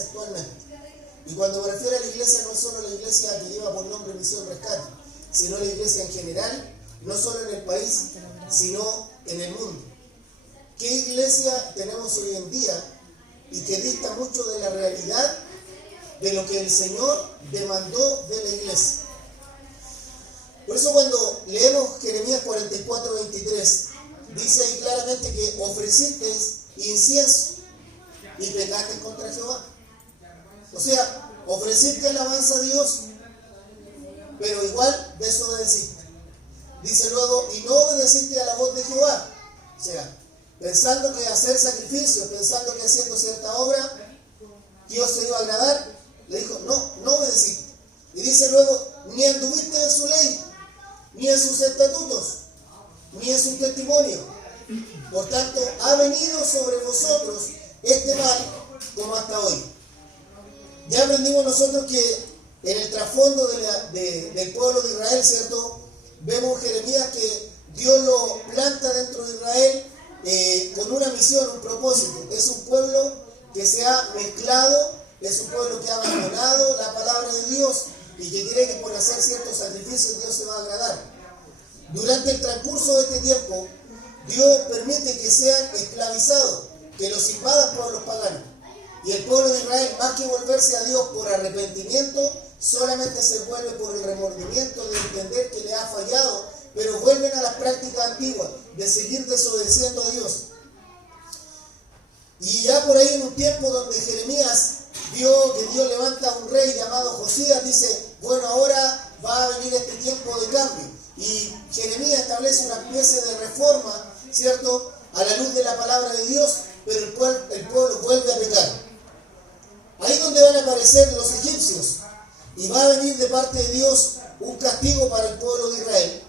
iglesia actualmente. Y cuando me refiero a la iglesia, no es solo la iglesia que lleva por nombre Misión Rescate, sino la iglesia en general, no solo en el país, sino en el mundo. ¿Qué iglesia tenemos hoy en día y que dista mucho de la realidad de lo que el Señor demandó de la iglesia? Por eso cuando leemos Jeremías 44:23, dice ahí claramente que ofrecisteis incienso y pecaste contra Jehová. O sea, ofreciste alabanza a Dios, pero igual desobedeciste. Dice luego, y no obedeciste a la voz de Jehová. O sea, pensando que hacer sacrificios, pensando que haciendo cierta obra, Dios se iba a agradar, le dijo, no obedeciste. Y dice luego, ni anduviste en su ley, ni en sus estatutos, ni en su testimonio. Por tanto, ha venido sobre vosotros este mal como hasta hoy. Ya aprendimos nosotros que en el trasfondo del pueblo de Israel, ¿cierto? Vemos Jeremías que Dios lo planta dentro de Israel con una misión, un propósito. Es un pueblo que se ha mezclado, es un pueblo que ha abandonado la palabra de Dios y que cree que por hacer ciertos sacrificios Dios se va a agradar. Durante el transcurso de este tiempo, Dios permite que sean esclavizados, que los invadan pueblos paganos. Y el pueblo de Israel, más que volverse a Dios por arrepentimiento, solamente se vuelve por el remordimiento de entender que le ha fallado, pero vuelven a las prácticas antiguas de seguir desobedeciendo a Dios. Y ya por ahí en un tiempo donde Jeremías vio que Dios levanta a un rey llamado Josías, dice, bueno, ahora va a venir este tiempo de cambio. Y Jeremías establece una especie de reforma, ¿cierto?, a la luz de la palabra de Dios, pero el pueblo vuelve a pecar. Ahí es donde van a aparecer los egipcios, y va a venir de parte de Dios un castigo para el pueblo de Israel,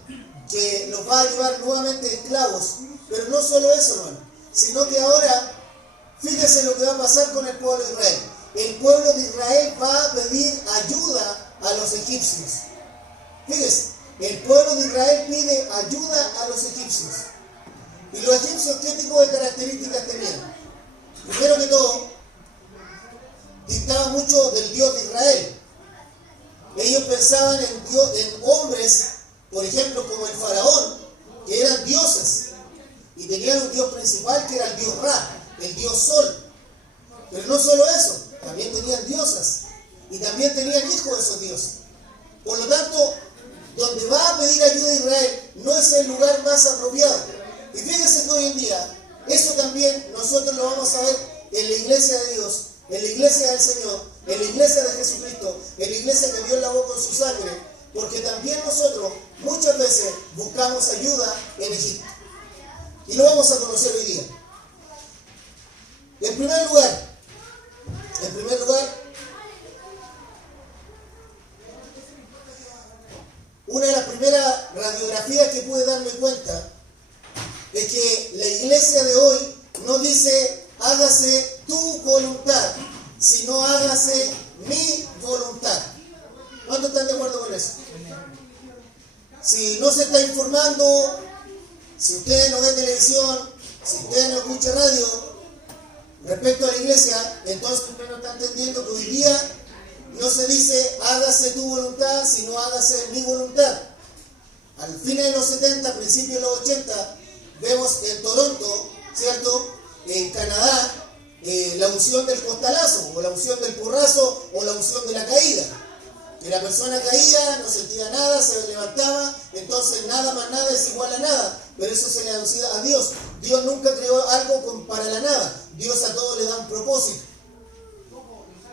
que los va a llevar nuevamente esclavos. Pero no solo eso, hermano, sino que ahora, fíjese lo que va a pasar con el pueblo de Israel. El pueblo de Israel va a pedir ayuda a los egipcios. Fíjese, el pueblo de Israel pide ayuda a los egipcios. ¿Y los egipcios qué tipo de características tenían? Primero que todo, dictaban mucho del Dios de Israel. Ellos pensaban en hombres, por ejemplo, como el faraón, que eran dioses. Y tenían un dios principal que era el dios Ra, el dios Sol. Pero no solo eso, también tenían diosas. Y también tenían hijos de esos dioses. Por lo tanto, donde va a pedir ayuda a Israel no es el lugar más apropiado. Y fíjense que hoy en día, eso también nosotros lo vamos a ver en la iglesia de Dios, en la iglesia del Señor, en la iglesia de Jesucristo, en la iglesia que Dios lavó con su sangre, porque también nosotros muchas veces buscamos ayuda en Egipto. Y lo vamos a conocer hoy día. En primer lugar, una de las primeras radiografías que pude darme cuenta es que la iglesia de hoy no dice hágase tu voluntad, sino hágase mi voluntad. ¿Cuántos están de acuerdo con eso? Si no se está informando, si usted no ve televisión, si usted no escucha radio respecto a la iglesia, entonces usted no está entendiendo que hoy día no se dice hágase tu voluntad, sino hágase mi voluntad. Al fin de los 70, principios de los 80, vemos en Toronto, ¿cierto?, en Canadá, la unción del costalazo, o la unción del porrazo, o la unción de la caída. Que la persona caía, no sentía nada, se levantaba, entonces nada más nada es igual a nada. Pero eso se le anuncia a Dios. Dios nunca creó algo para la nada. Dios a todo le da un propósito.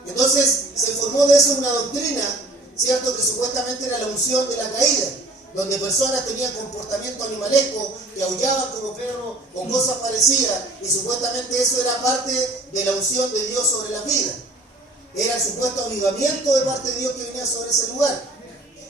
Entonces se formó de eso una doctrina, ¿cierto?, que supuestamente era la unción de la caída, donde personas tenían comportamiento animalesco, que aullaban como perros o cosas parecidas, y supuestamente eso era parte de la unción de Dios sobre la vida. Era el supuesto avivamiento de parte de Dios que venía sobre ese lugar.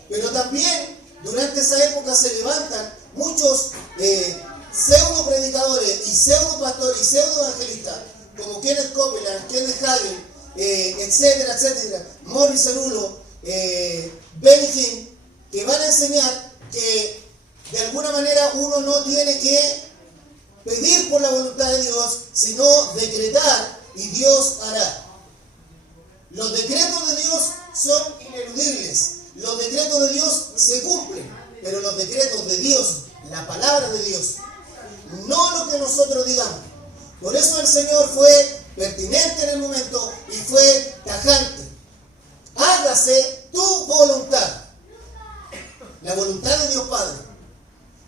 Pero también durante esa época se levantan muchos pseudo predicadores y pseudo pastores y pseudo evangelistas, como Kenneth Copeland, Kenneth Hagin, etcétera, etcétera, Morris Cerullo, Benny Hinn, que van a enseñar que de alguna manera uno no tiene que pedir por la voluntad de Dios, sino decretar y Dios hará. Los decretos de Dios son ineludibles. Los decretos de Dios se cumplen. Pero los decretos de Dios, la palabra de Dios, no lo que nosotros digamos. Por eso el Señor fue pertinente en el momento y fue tajante. Hágase tu voluntad. La voluntad de Dios Padre.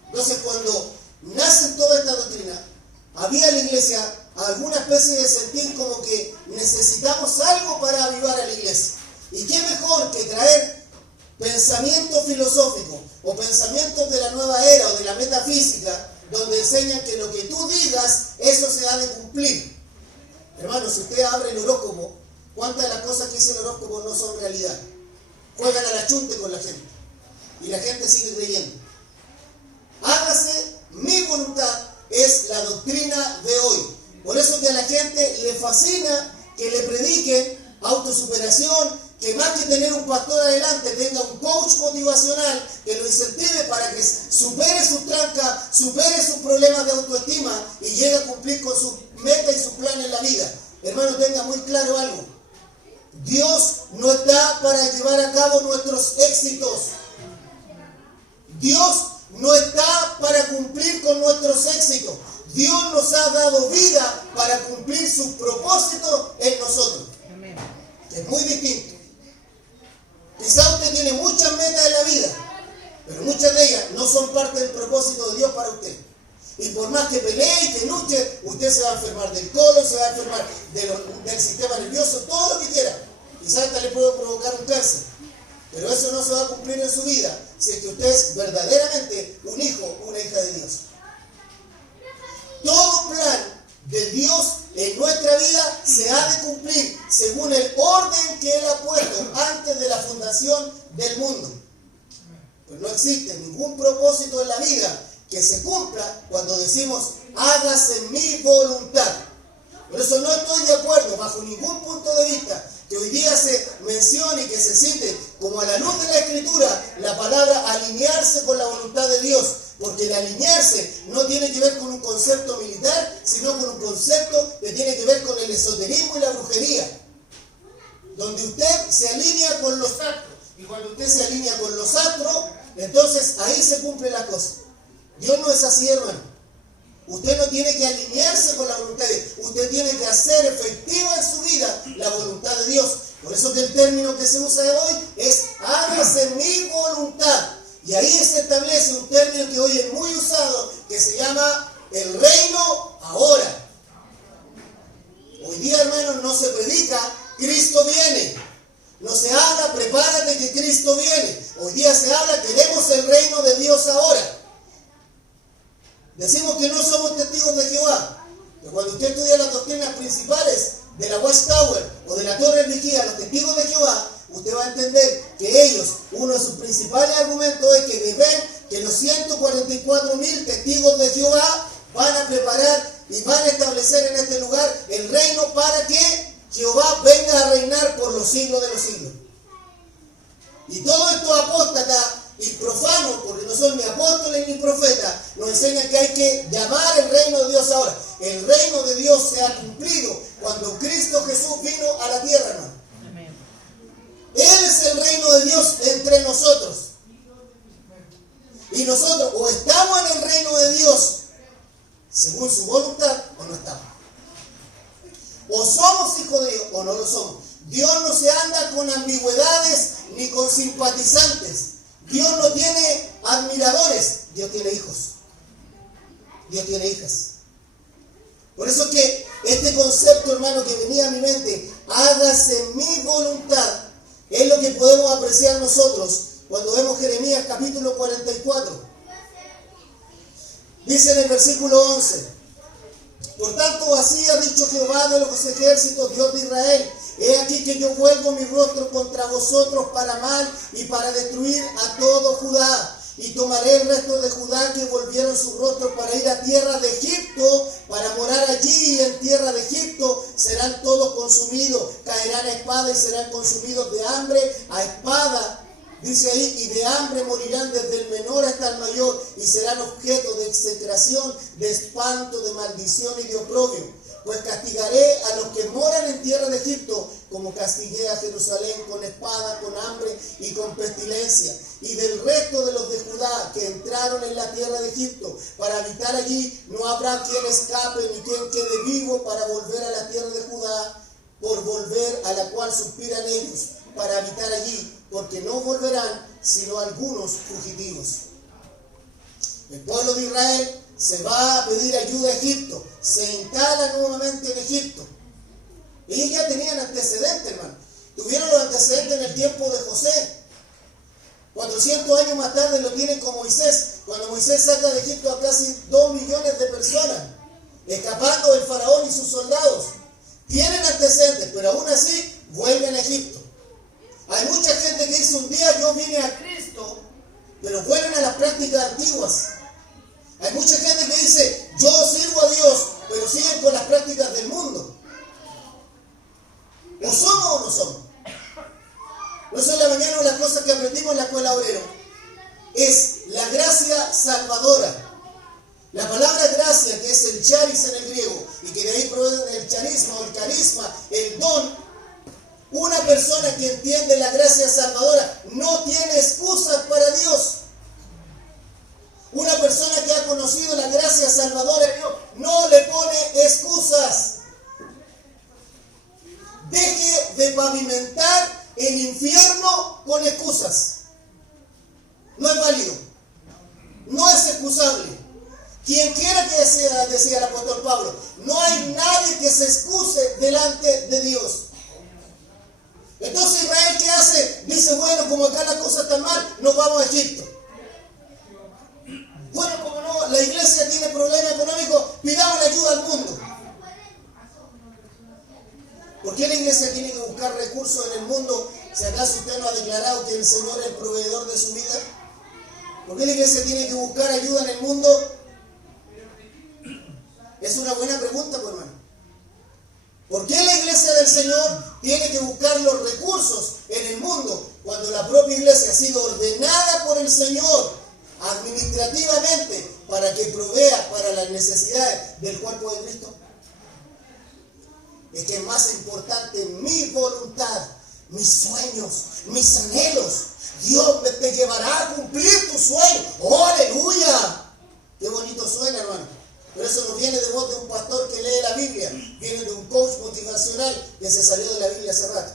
Entonces, cuando nace toda esta doctrina, había en la iglesia alguna especie de sentir como que necesitamos algo para avivar a la iglesia. ¿Y qué mejor que traer pensamientos filosóficos o pensamientos de la nueva era o de la metafísica, donde enseñan que lo que tú digas, eso se ha de cumplir? Hermano, si usted abre el horóscopo, ¿cuántas de las cosas que dice el horóscopo no son realidad? Juegan a la chunte con la gente. Y la gente sigue creyendo. Hágase mi voluntad es la doctrina de hoy. Por eso que a la gente le fascina que le prediquen autosuperación, que más que tener un pastor adelante, tenga un coach motivacional que lo incentive para que supere sus trancas, supere sus problemas de autoestima y llegue a cumplir con sus metas y sus planes en la vida. Hermano, tenga muy claro algo. Dios no está para llevar a cabo nuestros éxitos. Dios no está para cumplir con nuestros éxitos. Dios nos ha dado vida para cumplir sus propósitos en nosotros. Amén. Es muy distinto. Quizá usted tiene muchas metas en la vida, pero muchas de ellas no son parte del propósito de Dios para usted. Y por más que pelee y que luche, usted se va a enfermar del colon, se va a enfermar del sistema nervioso, todo lo que quiera. Quizá hasta le puede provocar un cáncer. Pero eso no se va a cumplir en su vida si es que usted es verdaderamente un hijo o una hija de Dios. Todo plan de Dios en nuestra vida se ha de cumplir según el orden que Él ha puesto antes de la fundación del mundo. Pues no existe ningún propósito en la vida que se cumpla cuando decimos hágase mi voluntad. Por eso no estoy de acuerdo bajo ningún punto de vista que hoy día se mencione y que se cite como a la luz de la Escritura la palabra alinearse con la voluntad de Dios. Porque el alinearse no tiene que ver con un concepto militar, sino con un concepto que tiene que ver con el esoterismo y la brujería. Donde usted se alinea con los astros. Y cuando usted se alinea con los astros, entonces ahí se cumplen las cosas. Dios no es así, hermano. Usted no tiene que alinearse con la voluntad de Dios. Usted tiene que hacer efectiva en su vida la voluntad de Dios. Por eso que el término que se usa hoy es hágase mi voluntad. Y ahí se establece un término que hoy es muy usado, que se llama el reino ahora. Hoy día, hermanos, no se predica Cristo viene. No se habla prepárate que Cristo viene. Hoy día se habla queremos el reino de Dios ahora. Decimos que no somos testigos de Jehová. Pero cuando usted estudia las doctrinas principales de la Watchtower o de la Torre Vigía, los testigos de Jehová, usted va a entender que ellos, uno de sus principales argumentos es que ven que los 144,000 testigos de Jehová van a preparar y van a establecer en este lugar el reino para que Jehová venga a reinar por los siglos de los siglos. Y todos estos apóstatas y profanos, porque no son ni apóstoles ni profetas, nos enseñan que hay que llamar el reino de Dios ahora. El reino de Dios se ha cumplido cuando Cristo Jesús vino a la tierra, hermano. Él es el reino de Dios entre nosotros. Y nosotros o estamos en el reino de Dios según su voluntad o no estamos. O somos hijos de Dios o no lo somos. Dios no se anda con ambigüedades ni con simpatizantes. Dios no tiene admiradores. Dios tiene hijos. Dios tiene hijas. Por eso que este concepto, hermano, que venía a mi mente, hágase mi voluntad, es lo que podemos apreciar nosotros cuando vemos Jeremías capítulo 44. Dice en el versículo 11: por tanto, así ha dicho Jehová de los ejércitos, Dios de Israel: he aquí que yo vuelvo mi rostro contra vosotros para mal y para destruir a todo Judá. Y tomaré el resto de Judá que volvieron su rostro para ir a tierra de Egipto, para morar allí, y en tierra de Egipto serán todos consumidos. Caerán a espada y serán consumidos de hambre a espada. Dice ahí, y de hambre morirán desde el menor hasta el mayor, y serán objeto de execración, de espanto, de maldición y de oprobio. pues castigaré a los que moran en tierra de Egipto, como castigué a Jerusalén con espada, con hambre y con pestilencia. Y del resto de los de Judá que entraron en la tierra de Egipto para habitar allí, no habrá quien escape ni quien quede vivo para volver a la tierra de Judá, por volver a la cual suspiran ellos, para habitar allí, porque no volverán sino algunos fugitivos. El pueblo de Israel se va a pedir ayuda a Egipto, se instala nuevamente en Egipto. Ellos ya tenían antecedentes, hermano. Tuvieron los antecedentes en el tiempo de José. 400 años más tarde lo tienen con Moisés, cuando Moisés saca de Egipto a casi 2 millones de personas, escapando del faraón y sus soldados. Tienen antecedentes, pero aún así vuelven a Egipto. Hay mucha gente que dice: un día yo vine a Cristo, pero vuelven a las prácticas antiguas. Hay mucha gente que dice: yo sirvo a Dios, pero siguen con las prácticas del mundo. ¿Lo somos o no somos? Por eso en la mañana una de las cosas que aprendimos en la escuela obrero es la gracia salvadora. La palabra gracia, que es el charis en el griego, y que de ahí proviene el charisma o el carisma, el don. Una persona que entiende la gracia salvadora no tiene excusas para Dios. Una persona que ha conocido la gracia salvadora de Dios no le pone excusas. Deje de pavimentar el infierno con excusas. No es válido. No es excusable. Quien quiera que sea, decía el apóstol Pablo, no hay nadie que se excuse delante de Dios. Entonces Israel, ¿qué hace? Dice: bueno, como acá la cosa está mal, nos vamos a Egipto. Bueno, como no, la iglesia tiene problemas económicos, pidamos ayuda al mundo. ¿Por qué la iglesia tiene que buscar recursos en el mundo si acaso usted no ha declarado que el Señor es el proveedor de su vida? ¿Por qué la iglesia tiene que buscar ayuda en el mundo? Es una buena pregunta, pues, hermano. ¿Por qué la iglesia del Señor tiene que buscar los recursos en el mundo cuando la propia iglesia ha sido ordenada por el Señor administrativamente para que provea para las necesidades del cuerpo de Cristo? Es que es más importante mi voluntad, mis sueños, mis anhelos. Dios te llevará a cumplir tus sueños. ¡Oh, aleluya! Qué bonito suena, hermano. Pero eso no viene de voz de un pastor que lee la Biblia, viene de un coach motivacional que se salió de la Biblia hace rato.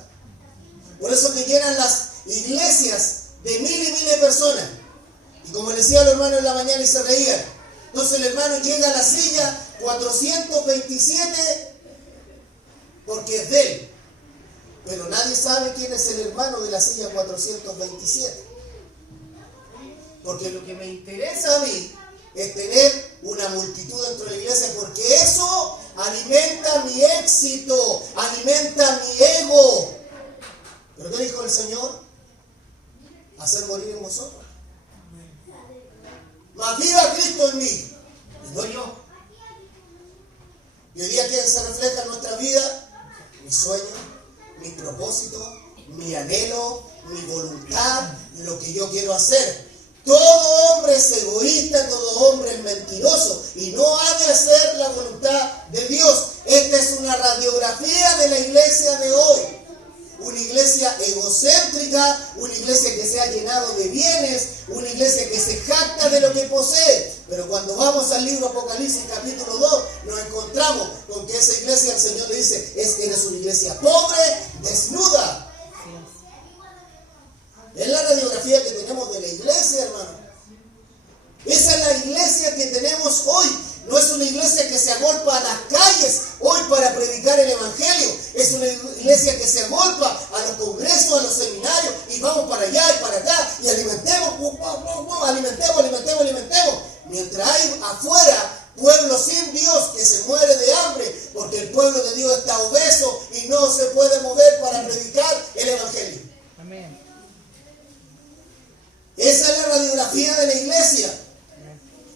Por eso que llenan las iglesias de miles y miles de personas. Y como le decía a los hermanos en la mañana y se reían. Entonces el hermano llega a la silla 427 porque es de él. Pero nadie sabe quién es el hermano de la silla 427. Porque lo que me interesa a mí es tener una multitud dentro de la iglesia, porque eso alimenta mi éxito, alimenta mi ego. ¿Pero qué dijo el Señor? Hacer morir en vosotros. Mas viva Cristo en mí, y no yo. Y hoy día, ¿qué se refleja en nuestra vida? Mi sueño, mi propósito, mi anhelo, mi voluntad, lo que yo quiero hacer. Todo hombre es egoísta, todo hombre es mentiroso y no ha de hacer la voluntad de Dios. Esta es una radiografía de la iglesia de hoy. Una iglesia egocéntrica, una iglesia que se ha llenado de bienes, una iglesia que se jacta de lo que posee. Pero cuando vamos al libro Apocalipsis capítulo 2, nos encontramos con que esa iglesia, el Señor le dice, es que eres una iglesia pobre, desnuda. Es la radiografía que tenemos de la iglesia, hermano. Esa es la iglesia que tenemos hoy. No es una iglesia que se agolpa a las calles hoy para predicar el evangelio. Es una iglesia que se agolpa a los congresos, a los seminarios, y vamos para allá y para acá, y alimentemos, alimentemos. Mientras hay afuera pueblo sin Dios que se muere de hambre, porque el pueblo de Dios está obeso y no se puede mover para predicar el evangelio. Amén. Esa es la radiografía de la iglesia.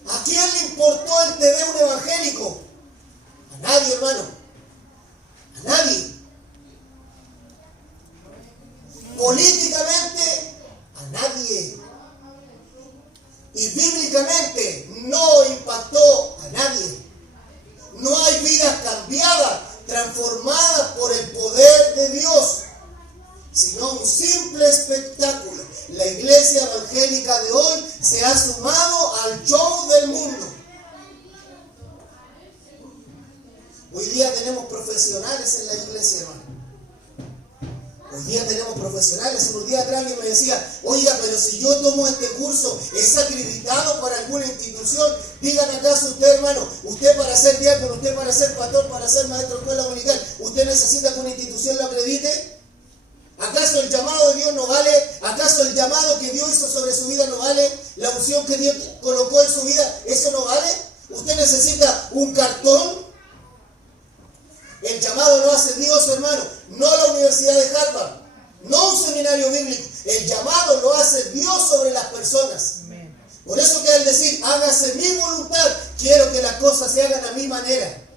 ¿A quién le importó el Tedeum evangélico? A nadie, hermano. A nadie. Políticamente, a nadie. Y bíblicamente no impactó a nadie. No hay vidas cambiadas transformada por el poder de Dios, sino un simple espectáculo. La iglesia evangélica de hoy se ha sumado al show del mundo. Hoy día tenemos profesionales en la iglesia, hermano. Hoy día tenemos profesionales. Unos días atrás alguien me decía, oiga, pero si yo tomo este curso, ¿es acreditado para alguna institución? Dígame acaso usted, hermano, usted para ser diácono, usted para ser pastor, para ser maestro de escuela dominical, ¿usted necesita que una institución lo acredite? ¿Acaso el llamado de Dios no vale? ¿Acaso el llamado que Dios hizo sobre su vida no vale? ¿La unción que Dios colocó en su vida, eso no vale? ¿Usted necesita un cartón? El llamado lo hace Dios, hermano, no la Universidad de Harvard, no un seminario bíblico. El llamado lo hace Dios sobre las personas. Por eso que al decir, hágase mi voluntad, quiero que las cosas se hagan a mi manera.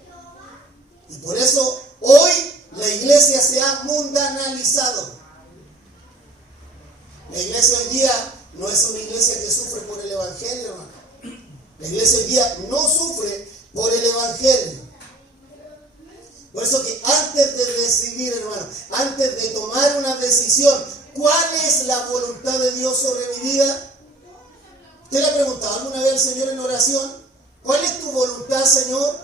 Y por eso hoy la iglesia se ha mundanalizado. La iglesia hoy día no es una iglesia que sufre por el evangelio, hermano. La iglesia hoy día no sufre por el evangelio. Por eso que antes de decidir, hermano, antes de tomar una decisión, ¿cuál es la voluntad de Dios sobre mi vida? ¿Usted le ha preguntado alguna vez al Señor en oración? ¿Cuál es tu voluntad, Señor?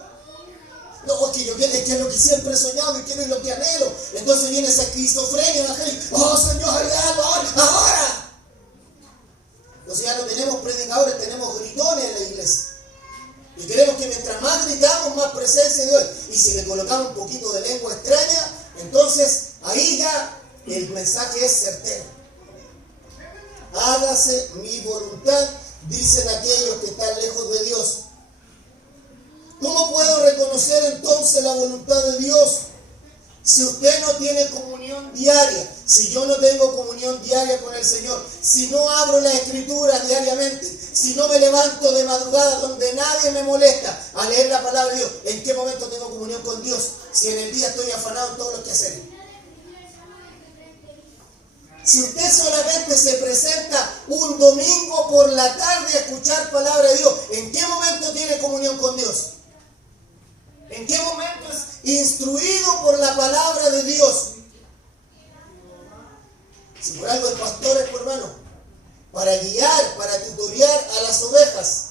No, es que yo quiero, es que es lo que siempre he soñado y quiero y lo que anhelo. Entonces viene esa esquizofrenia evangélica. ¡Oh, Señor, ahora! Entonces ya no tenemos predicadores, tenemos gritones en la iglesia. Y queremos que mientras más gritamos, más presencia de Dios. Y si le colocamos un poquito de lengua extraña, entonces ahí ya el mensaje es certero. Hágase mi voluntad, dicen aquellos que están lejos de Dios. ¿Cómo puedo reconocer entonces la voluntad de Dios? Si usted no tiene comunión diaria, si yo no tengo comunión diaria con el Señor, si no abro la Escritura diariamente, si no me levanto de madrugada donde nadie me molesta a leer la palabra de Dios, ¿en qué momento tengo comunión con Dios? Si en el día estoy afanado en todos los quehaceres. Si usted solamente se presenta un domingo por la tarde a escuchar palabra de Dios, ¿en qué momento tiene comunión con Dios? ¿En qué momento es instruido por la palabra de Dios? Si por algo el pastor es, por hermano, para guiar, para tutorear a las ovejas.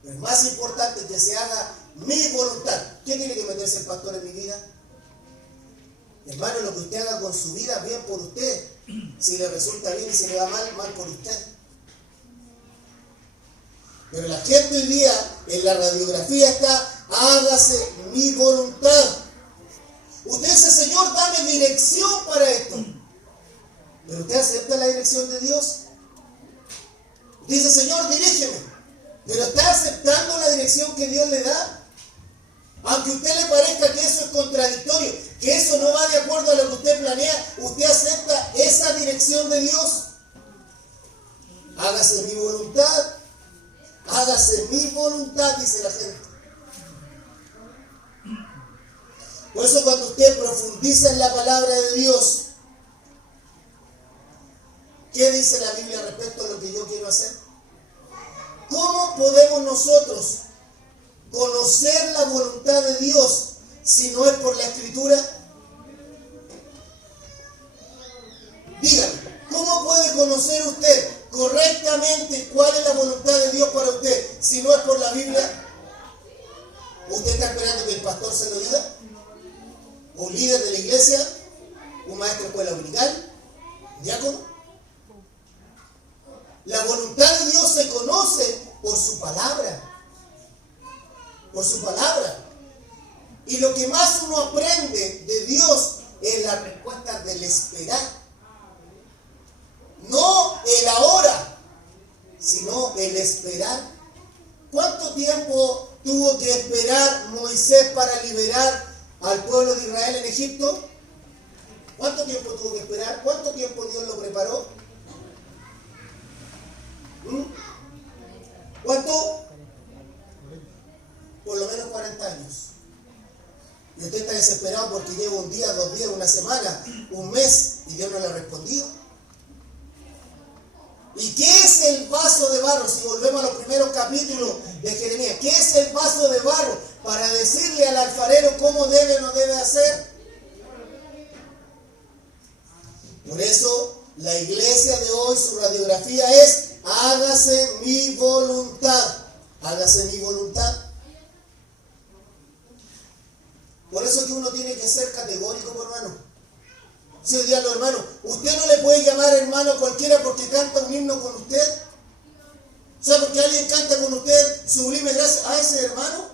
Pero es más importante que se haga mi voluntad. ¿Qué tiene que meterse el pastor en mi vida? Hermano, lo que usted haga con su vida, bien por usted. Si le resulta bien y si le va mal, mal por usted. Pero la gente hoy día en la radiografía está, hágase mi voluntad. Usted dice, Señor, dame dirección para esto. Pero usted acepta la dirección de Dios. Dice, Señor, dirígeme. Pero está aceptando la dirección que Dios le da. Aunque a usted le parezca que eso es contradictorio, que eso no va de acuerdo a lo que usted planea, usted acepta esa dirección de Dios. Hágase mi voluntad. Hágase mi voluntad, dice la gente. Por eso cuando usted profundiza en la palabra de Dios, ¿qué dice la Biblia respecto a lo que yo quiero hacer? ¿Cómo podemos nosotros conocer la voluntad de Dios si no es por la Escritura? Dígame, ¿cómo puede conocer usted correctamente cuál es la voluntad de Dios para usted si no es por la Biblia? ¿Usted está esperando que el pastor se lo diga? ¿Un líder de la iglesia? ¿Un maestro de escuela dominical? ¿Un diácono? La voluntad de Dios se conoce por su palabra. Por su palabra. Y lo que más uno aprende de Dios es la respuesta del esperar. No el ahora, sino el esperar. ¿Cuánto tiempo tuvo que esperar Moisés para liberar al pueblo de Israel en Egipto? ¿Cuánto tiempo tuvo que esperar? ¿Cuánto tiempo Dios lo preparó? ¿Cuánto? Por lo menos 40 años. Y usted está desesperado porque lleva un día, 2 días, una semana, un mes y Dios no le ha respondido. ¿Y qué es el vaso de barro? Si volvemos a los primeros capítulos de Jeremías, ¿qué es el vaso de barro? Para decirle al alfarero cómo debe o no debe hacer. Por eso, la iglesia de hoy, su radiografía es: hágase mi voluntad. Hágase mi voluntad. Por eso es que uno tiene que ser categórico, hermano. Si hoy día los hermanos, usted no le puede llamar hermano a cualquiera porque canta un himno con usted. O sea, porque alguien canta con usted sublime gracia, a ese hermano.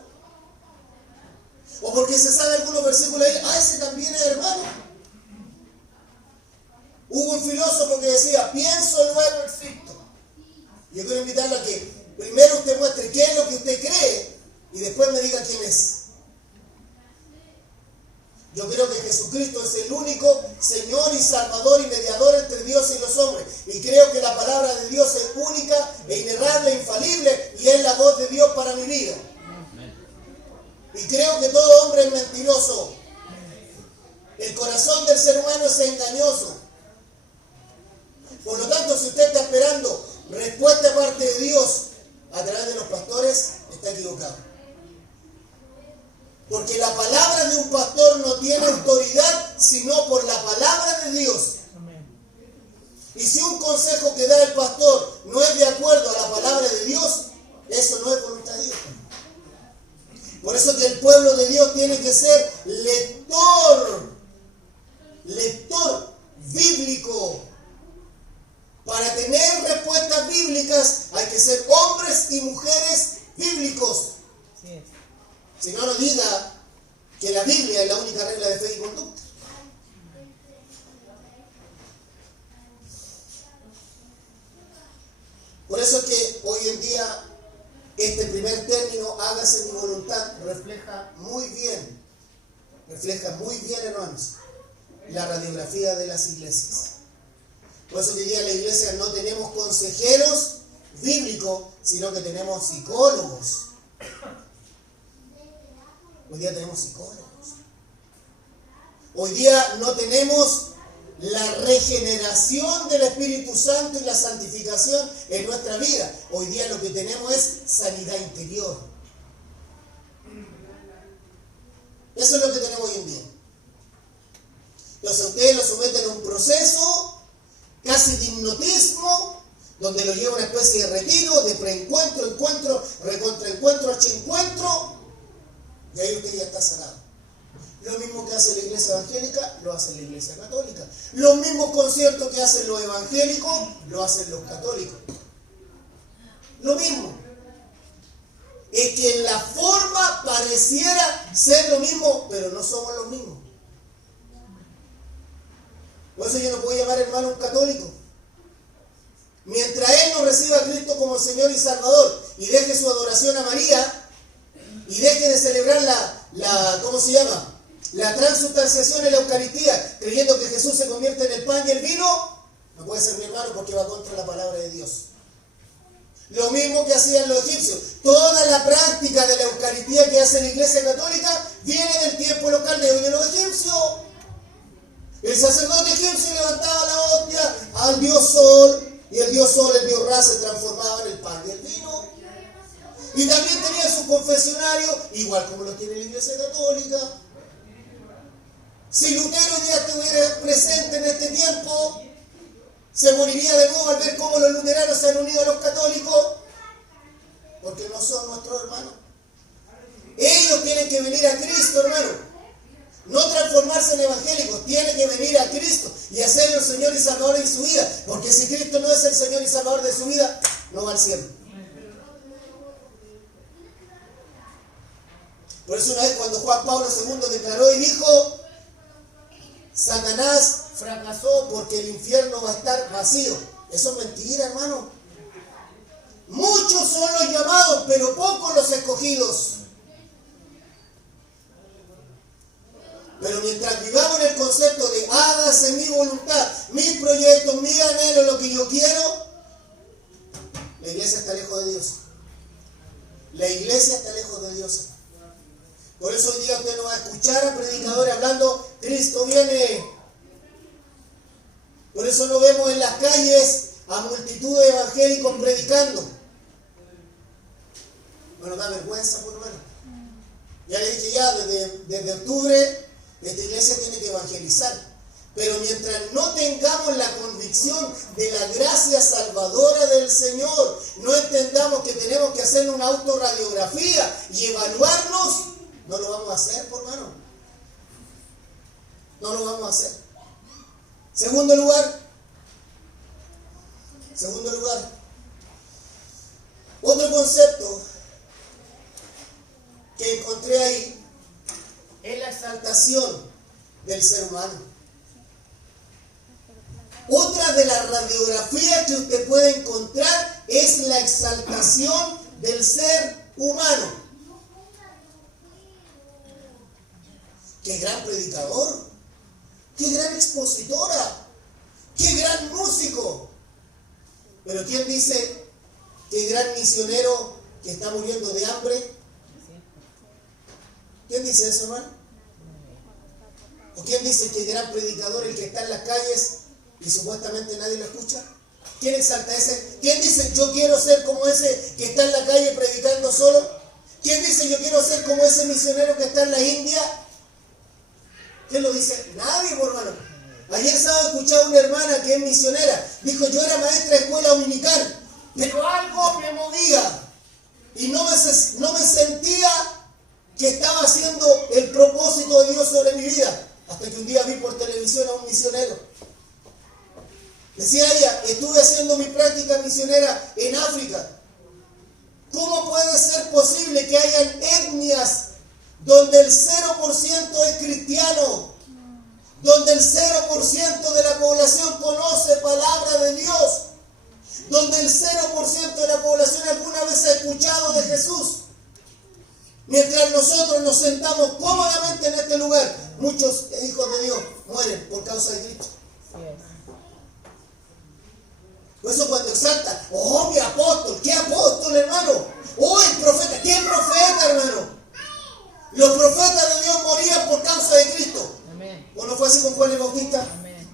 O porque se sabe algunos versículos ahí, a ese también es hermano. Hubo un filósofo que decía: pienso, luego existo. Yo quiero invitarlo a que primero usted muestre qué es lo que usted cree y después me diga quién es. Yo creo que Jesucristo es el único Señor y Salvador y mediador entre Dios y los hombres. Y creo que la palabra de Dios es única e inerrable, infalible, y es la voz de Dios para mi vida. Y creo que todo hombre es mentiroso. El corazón del ser humano es engañoso. Por lo tanto, si usted está esperando respuesta de parte de Dios a través de los pastores, está equivocado. Porque la palabra de un pastor no tiene autoridad sino por la palabra de Dios. Y si un consejo que da el pastor no es de acuerdo a la palabra de Dios, eso no es voluntad de Dios. Por eso que el pueblo de Dios tiene que ser lector bíblico. Para tener respuestas bíblicas hay que ser hombres y mujeres bíblicos. Si no, no diga que la Biblia es la única regla de fe y conducta. Por eso es que hoy en día este primer término, hágase mi voluntad, refleja muy bien, hermanos, la radiografía de las iglesias. Por eso que hoy día en la iglesia no tenemos consejeros bíblicos, sino que tenemos psicólogos. Hoy día tenemos psicólogos. Hoy día no tenemos la regeneración del Espíritu Santo y la santificación en nuestra vida. Hoy día lo que tenemos es sanidad interior. Eso es lo que tenemos hoy en día. Entonces ustedes lo someten a un proceso casi de hipnotismo, donde lo lleva a una especie de retiro, de preencuentro, encuentro, recontraencuentro, archiencuentro, y ahí usted ya está sanado. Lo mismo que hace la iglesia evangélica, lo hace la iglesia católica. Los mismos conciertos que hacen los evangélicos, lo hacen los católicos. Lo mismo. Es que en la forma pareciera ser lo mismo, pero no somos los mismos. Por eso yo no puedo llamar hermano a un católico. Mientras él no reciba a Cristo como Señor y Salvador y deje su adoración a María y deje de celebrar la transubstanciación en la Eucaristía, creyendo que Jesús se convierte en el pan y el vino, no puede ser mi hermano porque va contra la palabra de Dios. Lo mismo que hacían los egipcios. Toda la práctica de la Eucaristía que hace la Iglesia Católica viene del tiempo local de los egipcios. El sacerdote egipcio levantaba la hostia al dios Sol, y el dios Sol, el dios Ra, se transformaba en el pan y el vino. Y también tenía su confesionario, igual como lo tiene la Iglesia Católica. Si Lutero ya estuviera presente en este tiempo, se moriría de nuevo al ver cómo los luteranos se han unido a los católicos, porque no son nuestros hermanos. Ellos tienen que venir a Cristo, hermano. No transformarse en evangélicos, tienen que venir a Cristo y hacerlo el Señor y Salvador en su vida, porque si Cristo no es el Señor y Salvador de su vida, no va al cielo. Por eso una vez cuando Juan Pablo II declaró y dijo: Satanás fracasó porque el infierno va a estar vacío. Eso es mentira, hermano. Muchos son los llamados, pero pocos los escogidos. Pero mientras vivamos en el concepto de hágase mi voluntad, mis proyectos, mi anhelo, lo que yo quiero, la iglesia está lejos de Dios. La iglesia está lejos de Dios. Por eso hoy día usted no va a escuchar a predicadores hablando: Cristo viene. Por eso no vemos en las calles a multitud de evangélicos predicando. Bueno, da vergüenza, por hermano. Ya le dije desde octubre, esta iglesia tiene que evangelizar. Pero mientras no tengamos la convicción de la gracia salvadora del Señor, no entendamos que tenemos que hacer una autorradiografía y evaluarnos, no lo vamos a hacer, por hermano. No lo vamos a hacer. Segundo lugar, otro concepto que encontré ahí es la exaltación del ser humano. Otra de las radiografías que usted puede encontrar es la exaltación del ser humano. ¡Qué gran predicador! ¡Qué gran expositora! ¡Qué gran músico! Pero ¿quién dice qué gran misionero que está muriendo de hambre? ¿Quién dice eso, hermano? ¿O quién dice que gran predicador el que está en las calles y supuestamente nadie lo escucha? ¿Quién exalta ese? ¿Quién dice yo quiero ser como ese que está en la calle predicando solo? ¿Quién dice yo quiero ser como ese misionero que está en la India? ¿Quién lo dice? Nadie, por hermano. Ayer sábado escuchaba a una hermana que es misionera. Dijo, yo era maestra de escuela dominical, pero algo me movía y no me sentía que estaba haciendo el propósito de Dios sobre mi vida. Hasta que un día vi por televisión a un misionero. Decía ella, estuve haciendo mi práctica misionera en África. ¿Cómo puede ser posible que hayan etnias donde el 0% es cristiano? Donde el 0% de la población conoce palabra de Dios. Donde el 0% de la población alguna vez ha escuchado de Jesús. Mientras nosotros nos sentamos cómodamente en este lugar, muchos hijos de Dios mueren por causa de Cristo. Por eso cuando exalta, oh mi apóstol, ¿qué apóstol, hermano? Oh el profeta, ¿qué profeta, hermano? Los profetas de Dios morían por causa de Cristo. Amén. ¿O no fue así con Juan el Bautista? Amén.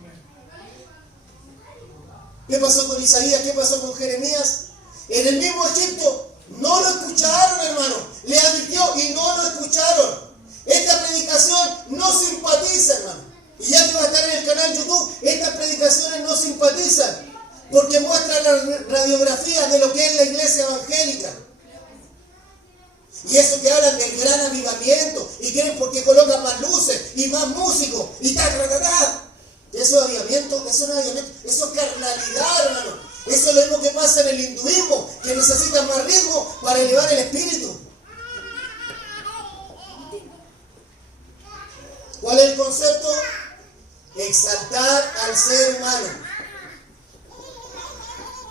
¿Qué pasó con Isaías? ¿Qué pasó con Jeremías? En el mismo Egipto no lo escucharon, hermano. Le advirtió y no lo escucharon. Esta predicación no simpatiza, hermano. Y ya que va a estar en el canal YouTube, estas predicaciones no simpatizan. Porque muestran la radiografía de lo que es la iglesia evangélica. Y eso que hablan del gran avivamiento. Y quieren porque colocan más luces y más músicos. Y Eso es avivamiento, eso no es avivamiento. Eso es carnalidad, hermano. Eso es lo mismo que pasa en el hinduismo, que necesitan más ritmo para elevar el espíritu. ¿Cuál es el concepto? Exaltar al ser humano.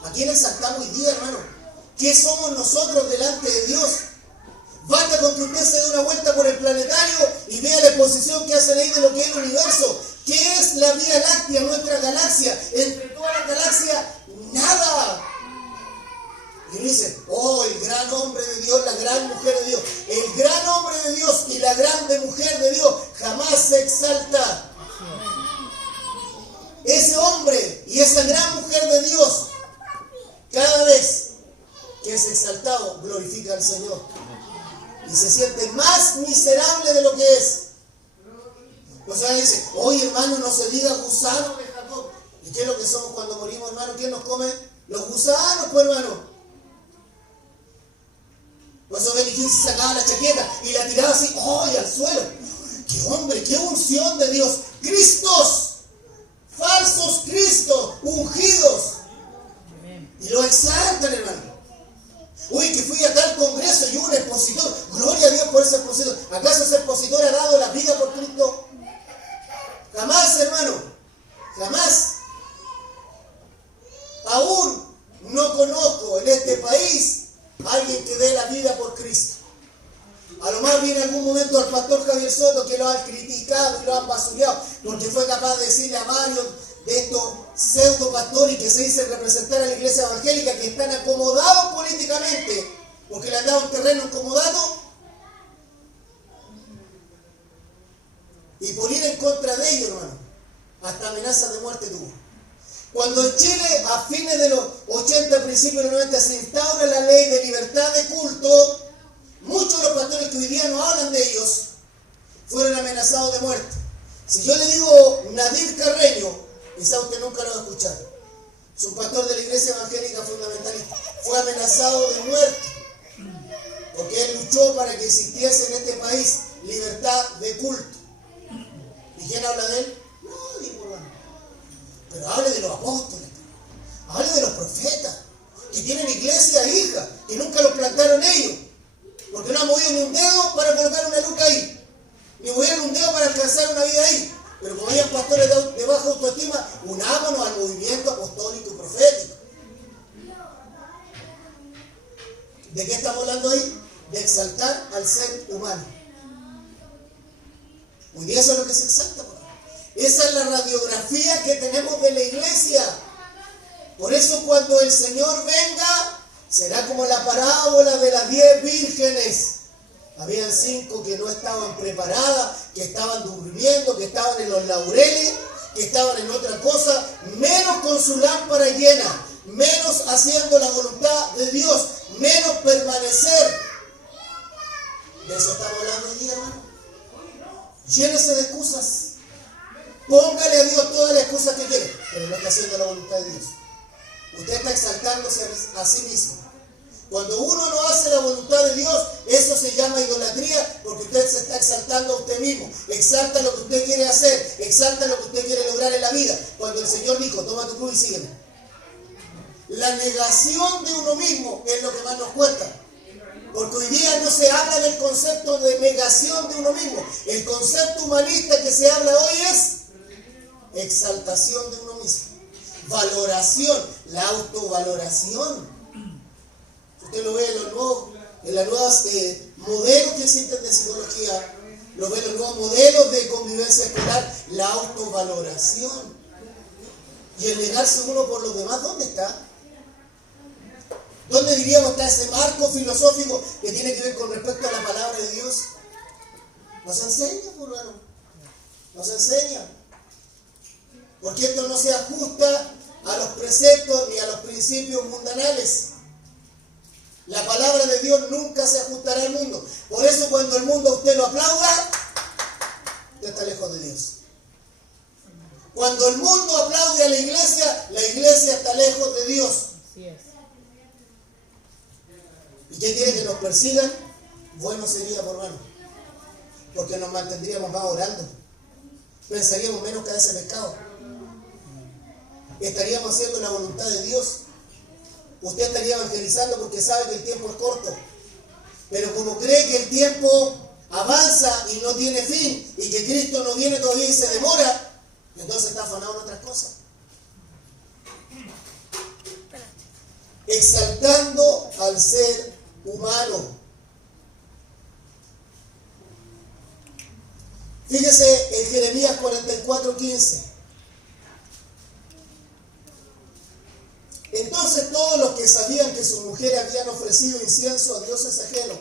¿A quién exaltamos hoy día, hermano? ¿Qué somos nosotros delante de Dios? Basta con que usted se dé una vuelta por el planetario y vea la exposición que hacen ahí de lo que es el universo. ¿Qué es la Vía Láctea, nuestra galaxia? Entre todas las galaxias, nada. Y dice, oh, el gran hombre de Dios, la gran mujer de Dios. El gran hombre de Dios y la grande mujer de Dios jamás se exalta. Ese hombre y esa gran mujer de Dios, cada vez que es exaltado, glorifica al Señor. Y se siente más miserable de lo que es. O sea, dice, oye hermano, no se diga gusano de Jacob. ¿Y qué es lo que somos cuando morimos, hermano? ¿Quién nos come? Los gusanos, pues, hermano. Por eso Beliquín se sacaba la chaqueta y la tiraba así, ¡ay! Al suelo. ¡Qué hombre! ¡Qué unción de Dios! ¡Cristos! ¡Falsos Cristos! ¡Ungidos! Y lo exaltan, hermano. Uy, que fui a tal congreso y un expositor. Gloria a Dios por ese expositor. ¿Acaso ese expositor ha dado la vida por Cristo? Jamás, hermano. Jamás. Aún no conozco en este país a alguien que dé la vida por Cristo. A lo más bien en algún momento al pastor Javier Soto, que lo han criticado y lo han basureado, porque fue capaz de decirle a varios de estos pseudo pastores que se dicen representar a la iglesia evangélica, que están acomodados políticamente porque le han dado un terreno acomodado, y por ir en contra de ellos, hermano, hasta amenazas de muerte tuvo. Cuando en Chile, a fines de los 80, principios de los 90, se instaura la ley de libertad de culto, muchos de los pastores que hoy día no hablan de ellos fueron amenazados de muerte. Si yo le digo Nadir Carreño, quizá usted nunca lo va a escuchar. Es un pastor de la iglesia evangélica fundamentalista. Fue amenazado de muerte porque él luchó para que existiese en este país libertad de culto. ¿Y quién habla de él? Nadie, hermano. Pero hable de los apóstoles, hable de los profetas, que tienen iglesia hija, que nunca los plantaron ellos, porque no han movido ni un dedo para colocar una luca ahí, ni movieron un dedo para alcanzar una vida ahí. Pero como habían pastores de baja autoestima, unámonos al movimiento apostólico y profético. ¿De qué estamos hablando ahí? De exaltar al ser humano. Hoy día eso es lo que se exalta. Esa es la radiografía que tenemos de la iglesia. Por eso cuando el Señor venga, será como la parábola de las 10 vírgenes. Habían 5 que no estaban preparadas, que estaban durmiendo, que estaban en los laureles, que estaban en otra cosa, menos con su lámpara llena, menos haciendo la voluntad de Dios, menos permanecer. ¿De eso estamos hablando hoy día, hermano? Llénese de excusas. Póngale a Dios todas las excusas que quiere, pero no está haciendo la voluntad de Dios. Usted está exaltándose a sí mismo. Cuando uno no hace la voluntad de Dios, eso se llama idolatría, porque usted se está exaltando a usted mismo. Exalta lo que usted quiere hacer, exalta lo que usted quiere lograr en la vida. Cuando el Señor dijo, toma tu cruz y sígueme. La negación de uno mismo es lo que más nos cuesta. Porque hoy día no se habla del concepto de negación de uno mismo. El concepto humanista que se habla hoy es exaltación de uno mismo. Valoración, la autovaloración. Usted lo ve en las nuevas modelos que existen de psicología, lo ve en los nuevos modelos de convivencia escolar, la autovaloración. Y el negarse uno por los demás, ¿dónde está? ¿Dónde diríamos está ese marco filosófico que tiene que ver con respecto a la palabra de Dios? Nos enseña, hermano. Nos enseña. Porque esto no se ajusta a los preceptos ni a los principios mundanales. La palabra de Dios nunca se ajustará al mundo. Por eso cuando el mundo a usted lo aplauda, usted está lejos de Dios. Cuando el mundo aplaude a la iglesia está lejos de Dios. Así es. ¿Y qué quiere que nos persigan? Bueno sería, por hermano. Porque nos mantendríamos más orando. Pensaríamos menos que a ese pecado. Estaríamos haciendo la voluntad de Dios. Usted estaría evangelizando porque sabe que el tiempo es corto. Pero como cree que el tiempo avanza y no tiene fin, y que Cristo no viene todavía y se demora, entonces está afanado en otras cosas. Exaltando al ser humano. Fíjese en Jeremías 44:15. Entonces todos los que sabían que sus mujeres habían ofrecido incienso a dioses ajenos,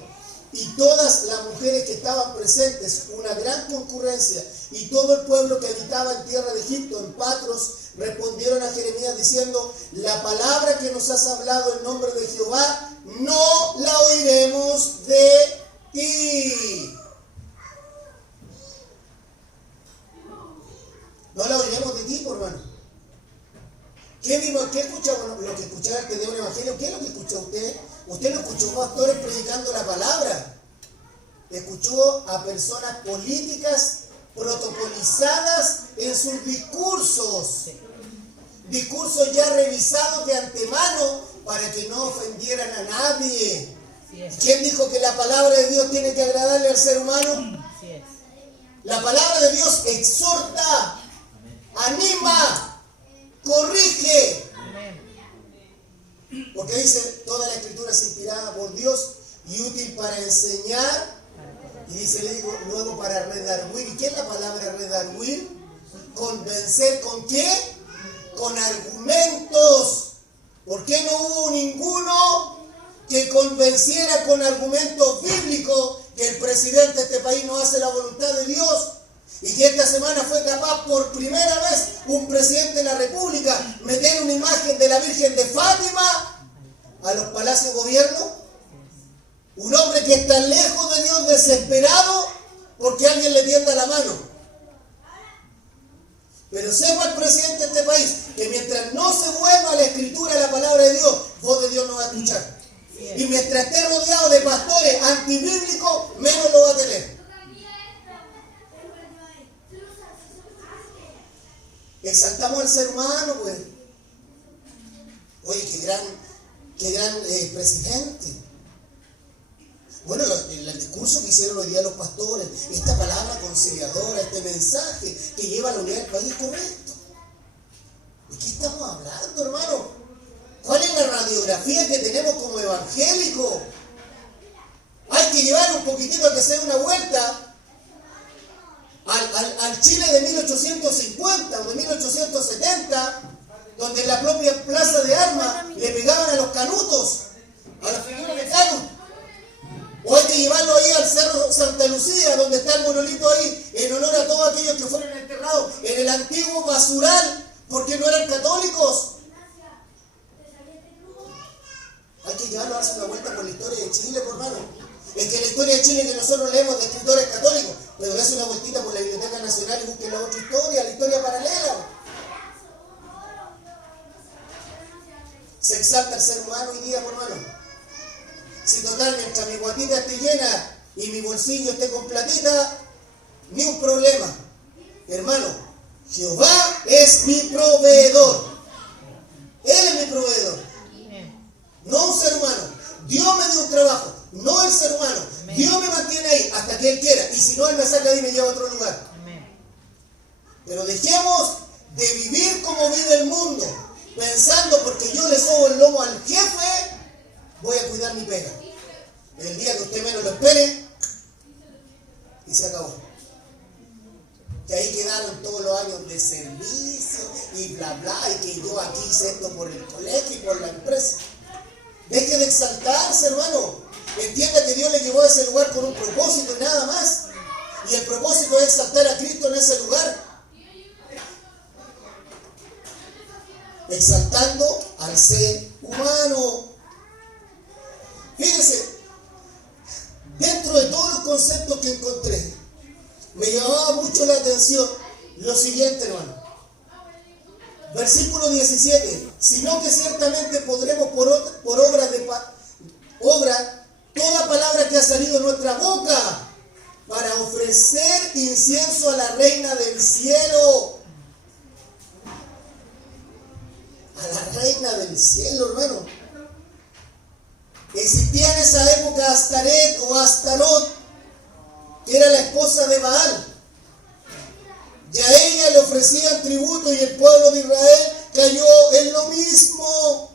y todas las mujeres que estaban presentes, una gran concurrencia, y todo el pueblo que habitaba en tierra de Egipto, en Patros, respondieron a Jeremías diciendo: la palabra que nos has hablado en nombre de Jehová, no la oiremos de ti. No la oiremos de ti, por hermano. ¿Qué escuchamos? Lo que escuchaba el que de un evangelio. ¿Qué es lo que escuchó usted? Usted no escuchó pastores predicando la palabra. Escuchó a personas políticas protocolizadas en sus discursos. Discursos ya revisados de antemano para que no ofendieran a nadie. ¿Quién dijo que la palabra de Dios tiene que agradarle al ser humano? La palabra de Dios exhorta, anima, corrige. Porque dice, toda la escritura es inspirada por Dios y útil para enseñar. Y dice luego para redarguir. ¿Y qué es la palabra redarguir? Convencer. ¿Con qué? Con argumentos. ¿Por qué no hubo ninguno que convenciera con argumentos bíblicos que el presidente de este país no hace la voluntad de Dios? Y que esta semana fue capaz por primera vez un presidente de la República meter una imagen de la Virgen de Fátima a los palacios de gobierno. Un hombre que está lejos de Dios, desesperado porque alguien le tienda la mano. Pero sepa el presidente de este país que mientras no se vuelva a la escritura, a la palabra de Dios, voz de Dios no va a escuchar. Y mientras esté rodeado de pastores antibíblicos, menos lo va a tener. Exaltamos al ser humano, pues. Oye, qué gran presidente. Bueno, el discurso que hicieron hoy día los pastores, esta palabra conciliadora, este mensaje que lleva a la unidad del país, correcto. ¿De qué estamos hablando, hermano? ¿Cuál es la radiografía que tenemos como evangélicos? Hay que llevar un poquitito a que se dé una vuelta al Chile de 1850 o de 1870, donde en la propia plaza de armas le pegaban a los canutos, a las figuras de Canut. O hay que llevarlo ahí al Cerro Santa Lucía, donde está el monolito ahí, en honor a todos aquellos que fueron enterrados en el antiguo basural, porque no eran católicos. Hay que llevarlo a darse una vuelta por la historia de Chile, por hermano. Es que la historia de Chile que nosotros leemos de escritores católicos, pero dése una vueltita por la Biblioteca Nacional y busquen la otra historia, la historia paralela. Se exalta el ser humano hoy día, por hermano. Si total, mientras mi guatita esté llena y mi bolsillo esté con platita, ni un problema. Hermano, Jehová es mi proveedor. Él es mi proveedor. No un ser humano. Dios me dio un trabajo, no el ser humano. Dios me mantiene ahí hasta que Él quiera. Y si no, Él me saca de ahí y me lleva a otro lugar. Pero dejemos de vivir como vive el mundo, pensando porque yo le sobo el lomo al jefe, voy a cuidar mi pega. El día que usted menos lo espere, y se acabó. Que ahí quedaron todos los años de servicio y bla bla, y que yo aquí hice esto por el colegio y por la empresa. Deje de exaltarse, hermano. Entienda que Dios le llevó a ese lugar con un propósito y nada más. Y el propósito es exaltar a Cristo en ese lugar. Exaltando al ser humano. Fíjense, dentro de todos los conceptos que encontré, me llamaba mucho la atención lo siguiente, hermano. Versículo 17. Sino que ciertamente podremos por obra toda palabra que ha salido de nuestra boca para ofrecer incienso a la reina del cielo. A la reina del cielo, hermano. Existía en esa época Astaret o Astarot, que era la esposa de Baal. Y a ella le ofrecían tributo y el pueblo de Israel cayó en lo mismo.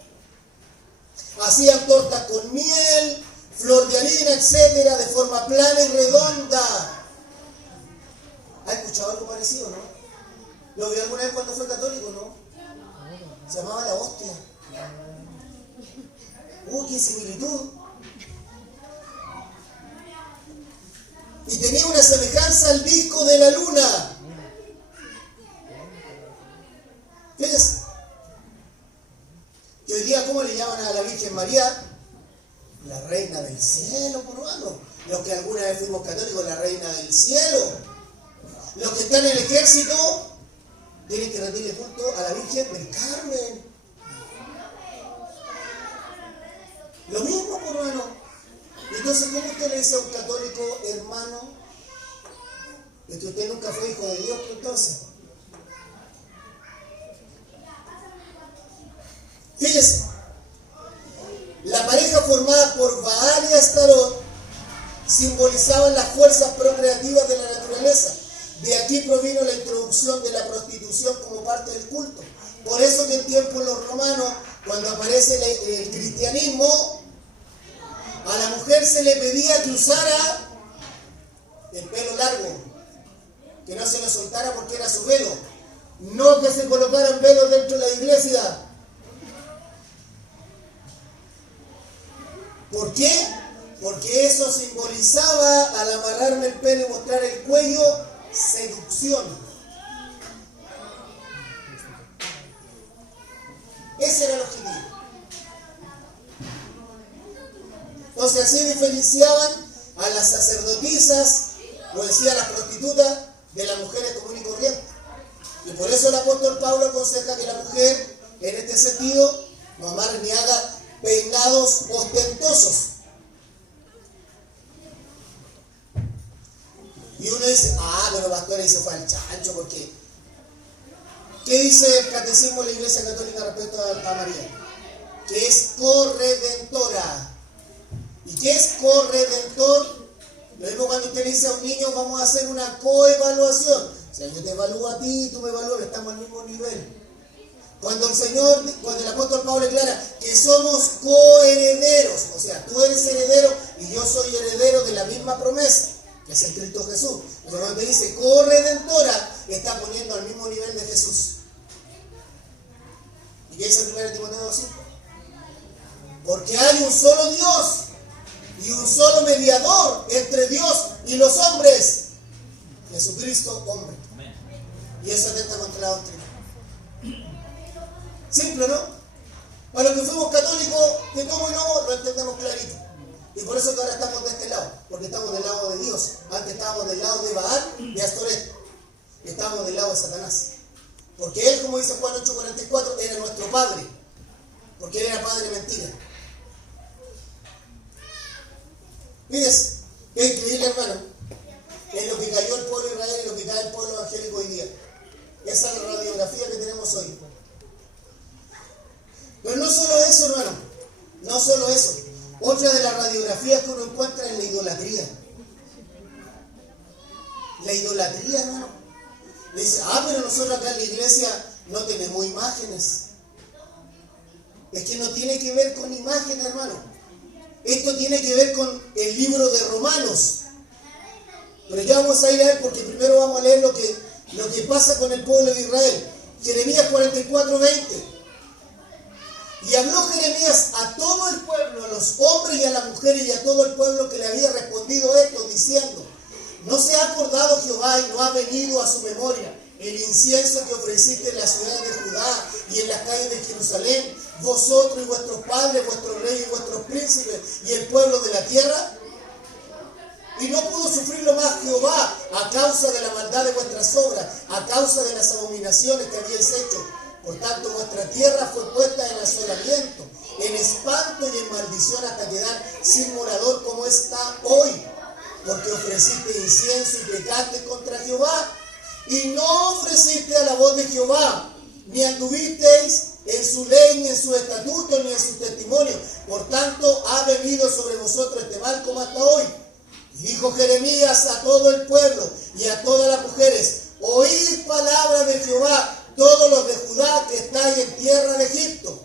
Hacían tortas con miel, flor de harina, etcétera, de forma plana y redonda. ¿Ha escuchado algo parecido, no? ¿Lo vio alguna vez cuando fue católico, no? Se llamaba la hostia. ¡Qué similitud! Y tenía una semejanza al disco de la luna. Fíjense. Que hoy día, ¿cómo le llaman a la Virgen María? La reina del cielo, por hermano. Los que alguna vez fuimos católicos, la reina del cielo. Los que están en el ejército tienen que rendirle culto a la Virgen del Carmen. Lo mismo, por hermano. Entonces, ¿cómo usted le dice a un católico, hermano, de que usted nunca fue hijo de Dios, entonces? Fíjese, la pareja formada por Baal y Astarot simbolizaban las fuerzas procreativas de la naturaleza. De aquí provino la introducción de la prostitución como parte del culto. Por eso que en tiempos de los romanos, cuando aparece el cristianismo, a la mujer se le pedía que usara el pelo largo, que no se lo soltara porque era su velo, no que se colocaran velos dentro de la iglesia. ¿Por qué? Porque eso simbolizaba, al amarrarme el pelo y mostrar el cuello, seducción. Ese era el objetivo. Entonces así diferenciaban a las sacerdotisas, lo decía las prostitutas, de las mujeres comunes y corrientes. Y por eso el apóstol Pablo aconseja que la mujer, en este sentido, no amarre ni haga peinados ostentosos. Y uno dice, pero pastor, ahí se fue al chancho, porque ¿qué dice el catecismo de la Iglesia Católica respecto a María? Que es corredentora. ¿Y qué es corredentor? Lo mismo cuando usted dice a un niño, vamos a hacer una coevaluación. O sea, yo te evalúo a ti y tú me evalúas, estamos al mismo nivel. Cuando el apóstol Pablo declara que somos coherederos, o sea, tú eres heredero y yo soy heredero de la misma promesa, que es en Cristo Jesús. Pero cuando dice corredentora, está poniendo al mismo nivel de Jesús. ¿Y qué dice 1 Timoteo 2:5? Porque hay un solo Dios y un solo mediador entre Dios y los hombres, Jesucristo, hombre. Y eso atenta contra la doctrina. Simple, ¿no? Para los que fuimos católicos, de todo y no, lo entendemos clarito. Y por eso que ahora estamos de este lado, porque estamos del lado de Dios. Antes estábamos del lado de Baal, de Astoret. Y estábamos del lado de Satanás. Porque él, como dice Juan 8:44, era nuestro padre. Porque él era padre de mentira. Fíjense, qué increíble, hermano, en lo que cayó el pueblo de Israel y lo que cae el pueblo evangélico hoy día. Esa es la radiografía que tenemos hoy. Pero no solo eso, hermano, no solo eso. Otra de las radiografías que uno encuentra es la idolatría. La idolatría, hermano. Dice, pero nosotros acá en la iglesia no tenemos imágenes. Es que no tiene que ver con imágenes, hermano. Esto tiene que ver con el libro de Romanos. Pero ya vamos a ir a él porque primero vamos a leer lo que pasa con el pueblo de Israel. Jeremías 44:20. Y habló Jeremías a todo el pueblo, a los hombres y a las mujeres y a todo el pueblo que le había respondido esto, diciendo: ¿no se ha acordado Jehová y no ha venido a su memoria el incienso que ofreciste en la ciudad de Judá y en las calles de Jerusalén, vosotros y vuestros padres, vuestros reyes y vuestros príncipes y el pueblo de la tierra? Y no pudo sufrirlo más Jehová a causa de la maldad de vuestras obras, a causa de las abominaciones que habíais hecho. Por tanto, vuestra tierra fue puesta en asolamiento, en espanto y en maldición hasta quedar sin morador como está hoy. Porque ofreciste incienso y pecaste contra Jehová, y no ofreciste a la voz de Jehová, ni anduvisteis en su ley, ni en sus estatutos, ni en sus testimonios. Por tanto, ha venido sobre vosotros este mal como hasta hoy. Y dijo Jeremías a todo el pueblo y a todas las mujeres: oíd palabra de Jehová, todos los de Judá que estáis en tierra de Egipto.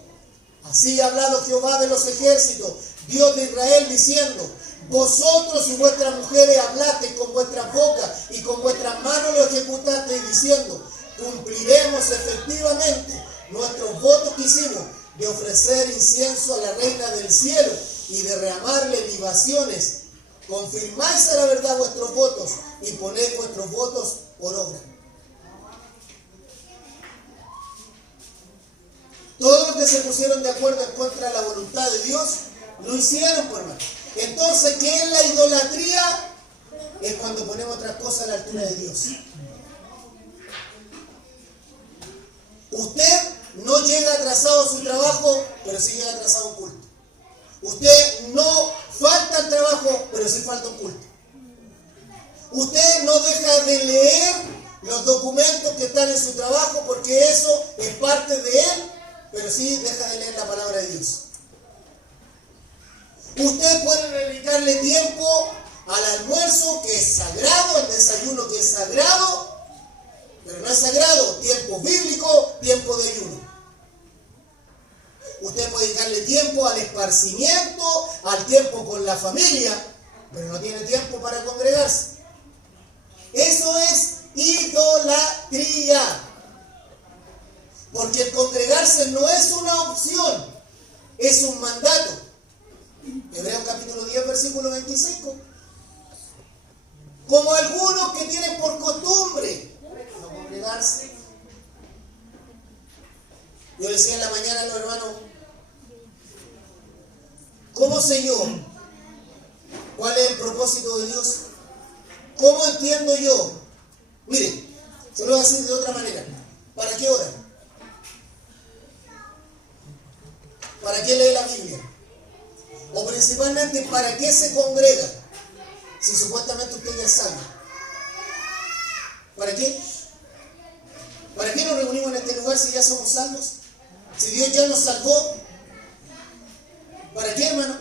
Así ha hablado Jehová de los ejércitos, Dios de Israel, diciendo: vosotros y vuestras mujeres hablasteis con vuestras bocas y con vuestras manos lo ejecutasteis, diciendo: cumpliremos efectivamente nuestros votos que hicimos de ofrecer incienso a la reina del cielo y de derramarle libaciones. Confirmáis a la verdad vuestros votos y ponéis vuestros votos por obra. Todos los que se pusieron de acuerdo en contra de la voluntad de Dios, lo hicieron, por hermano. Entonces, ¿qué es la idolatría? Es cuando ponemos otras cosas a la altura de Dios. Usted no llega atrasado a su trabajo, pero sí llega atrasado a un culto. Usted no falta al trabajo, pero sí falta un culto. Usted no deja de leer los documentos que están en su trabajo, porque eso es parte de él, pero sí deja de leer la palabra de Dios. Usted puede dedicarle tiempo al almuerzo, que es sagrado, al desayuno, que es sagrado, pero no es sagrado, tiempo bíblico, tiempo de ayuno. Usted puede dedicarle tiempo al esparcimiento, al tiempo con la familia, pero no tiene tiempo para congregarse. Eso es idolatría. Porque el congregarse no es una opción, es un mandato. Hebreos capítulo 10, versículo 25. como algunos que tienen por costumbre no congregarse. Yo decía en la mañana a los hermanos, ¿cómo sé yo cuál es el propósito de Dios? ¿Cómo entiendo yo? Miren, se lo voy a decir de otra manera. ¿Para qué ora? ¿Para qué lee la Biblia? O principalmente, ¿para qué se congrega? Si supuestamente usted ya es salvo. ¿Para qué? ¿Para qué nos reunimos en este lugar si ya somos salvos? Si Dios ya nos salvó. ¿Para qué, hermano?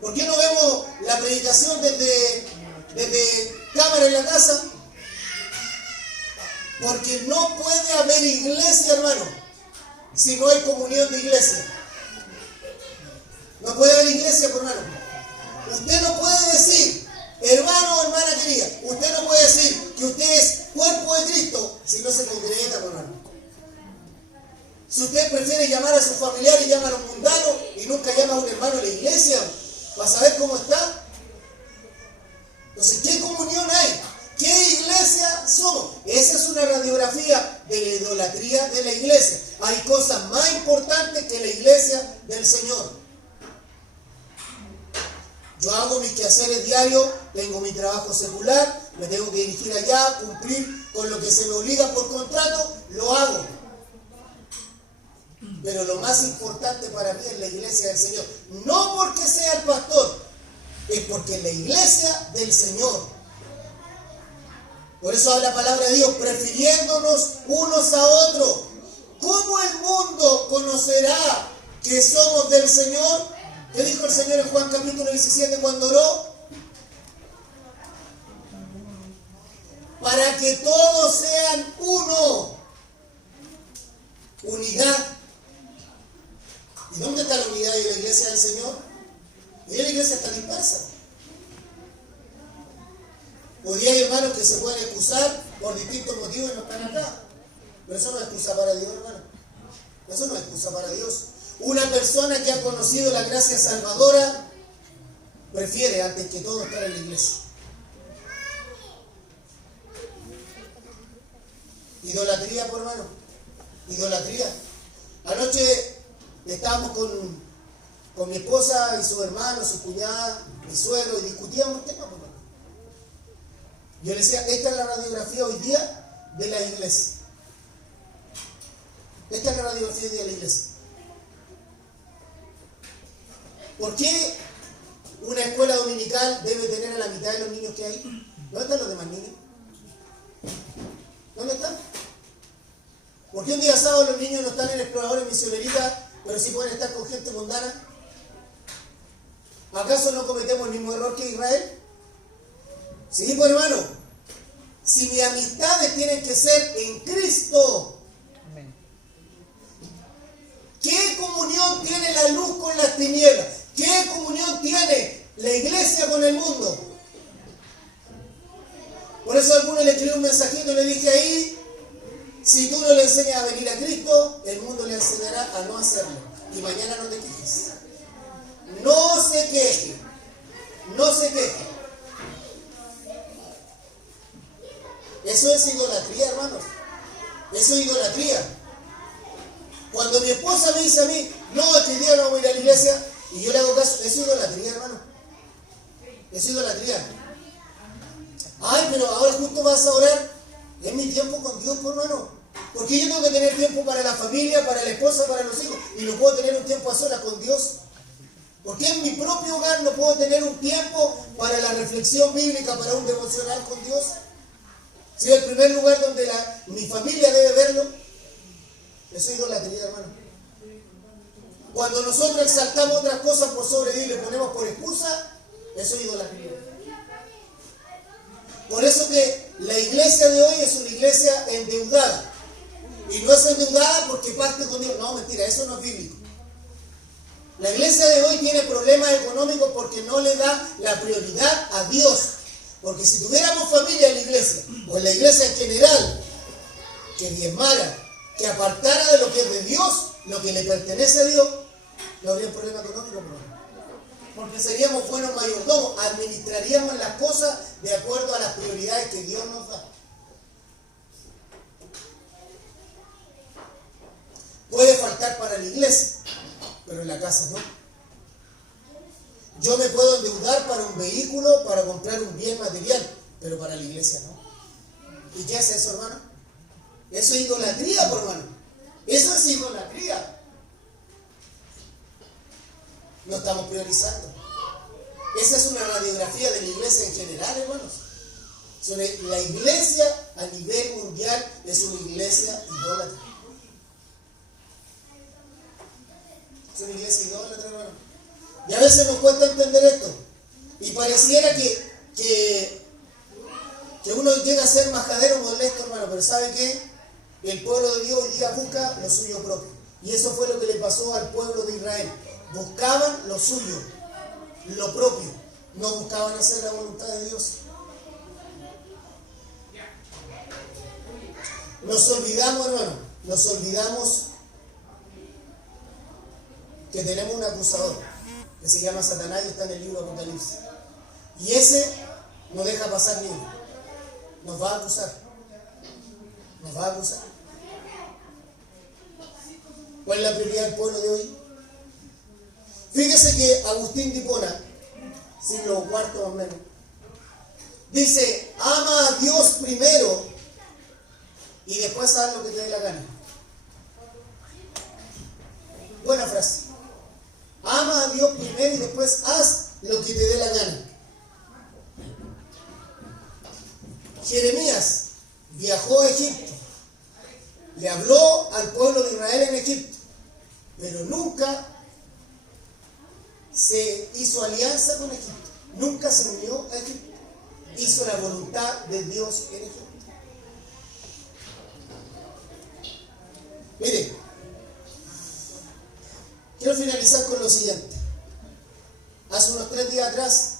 ¿Por qué no vemos la predicación desde cámara en la casa? Porque no puede haber iglesia, hermano, si no hay comunión de iglesia. No puede haber iglesia, hermano. Usted no puede decir, hermano o hermana querida, usted no puede decir que usted es cuerpo de Cristo si no se congrega, hermano. Si usted prefiere llamar a su familiar y llama a los mundanos y nunca llama a un hermano de la iglesia para saber cómo está. Entonces, ¿qué comunión hay? ¿Qué iglesia somos? Esa es una radiografía de la idolatría de la iglesia. Hay cosas más importantes que la iglesia del Señor. Yo hago mis quehaceres diarios, tengo mi trabajo secular, me tengo que dirigir allá, cumplir con lo que se me obliga por contrato, lo hago. Pero lo más importante para mí es la iglesia del Señor. No porque sea el pastor, es porque es la iglesia del Señor. Por eso habla la palabra de Dios, prefiriéndonos unos a otros. ¿Cómo el mundo conocerá que somos del Señor? ¿Qué dijo el Señor en Juan capítulo 17 cuando oró? Para que todos sean uno. Unidad. ¿Y dónde está la unidad de la iglesia del Señor? Y la iglesia está dispersa. Hoy día hay hermanos que se pueden excusar por distintos motivos y no están acá. Pero eso no es excusa para Dios, hermano. Eso no es excusa para Dios. Una persona que ha conocido la gracia salvadora prefiere antes que todo estar en la iglesia. Idolatría, por hermano. Idolatría. Anoche estábamos con mi esposa y su hermano, su cuñada, mi suegro, y discutíamos temas, por hermano. Yo le decía, esta es la radiografía hoy día de la iglesia. Esta es la radiografía hoy día de la iglesia. ¿Por qué una escuela dominical debe tener a la mitad de los niños que hay? ¿Dónde están los demás niños? ¿Dónde están? ¿Por qué un día sábado los niños no están en exploradores misioneritas, pero sí pueden estar con gente mundana? ¿Acaso no cometemos el mismo error que Israel? Sí, pues hermano, si mis amistades tienen que ser en Cristo, ¿qué comunión tiene la luz con las tinieblas? ¿Qué comunión tiene la iglesia con el mundo? Por eso a algunos le escribí un mensajito y le dije ahí, si tú no le enseñas a venir a Cristo, el mundo le enseñará a no hacerlo. Y mañana no te quejes. No se queje. No se queje. Eso es idolatría, hermanos. Eso es idolatría. Cuando mi esposa me dice a mí, no, este día no voy a ir a la iglesia, y yo le hago caso, eso es idolatría, hermano. Eso es idolatría. Ay, pero ahora justo vas a orar. Es mi tiempo con Dios, hermano. Porque yo tengo que tener tiempo para la familia, para la esposa, para los hijos, y no puedo tener un tiempo a solas con Dios. Porque en mi propio hogar no puedo tener un tiempo para la reflexión bíblica, para un devocional con Dios. Si es el primer lugar donde mi familia debe verlo, eso es idolatría, hermano. Cuando nosotros exaltamos otras cosas por sobre Dios y le ponemos por excusa, eso es idolatría. Por eso que la iglesia de hoy es una iglesia endeudada. Y no es endeudada porque parte con Dios. No, mentira, eso no es bíblico. La iglesia de hoy tiene problemas económicos porque no le da la prioridad a Dios. Porque si tuviéramos familia en la iglesia, o en la iglesia en general, que diezmara, que apartara de lo que es de Dios, lo que le pertenece a Dios, no habría problema económico, hermano. Porque seríamos buenos mayordomos, administraríamos las cosas de acuerdo a las prioridades que Dios nos da. Puede faltar para la iglesia, pero en la casa no. Yo me puedo endeudar para un vehículo, para comprar un bien material, pero para la iglesia no. ¿Y qué hace eso, hermano? Eso es idolatría, por hermano. Eso es idolatría. No estamos priorizando. Esa es una radiografía de la iglesia en general, hermanos. La iglesia a nivel mundial es una iglesia idólatra. Es una iglesia idólatra, hermano. Y a veces nos cuesta entender esto. Y pareciera que uno llega a ser majadero molesto, hermano. Pero ¿sabe qué? El pueblo de Dios hoy día busca lo suyo propio. Y eso fue lo que le pasó al pueblo de Israel. Buscaban lo suyo, lo propio. No buscaban hacer la voluntad de Dios. Nos olvidamos, hermano. Nos olvidamos que tenemos un acusador que se llama Satanás y está en el libro de Apocalipsis. Y ese no deja pasar ni uno. Nos va a acusar. Nos va a acusar. ¿Cuál es la prioridad del pueblo de hoy? Fíjese que Agustín de Hipona, siglo IV más o menos, dice: ama a Dios primero y después haz lo que te dé la gana. Buena frase. Ama a Dios primero y después haz lo que te dé la gana. Jeremías viajó a Egipto, le habló al pueblo de Israel en Egipto, pero nunca se hizo alianza con Egipto, nunca se unió a Egipto, hizo la voluntad de Dios en Egipto. Mire, quiero finalizar con lo siguiente. Hace unos 3 días atrás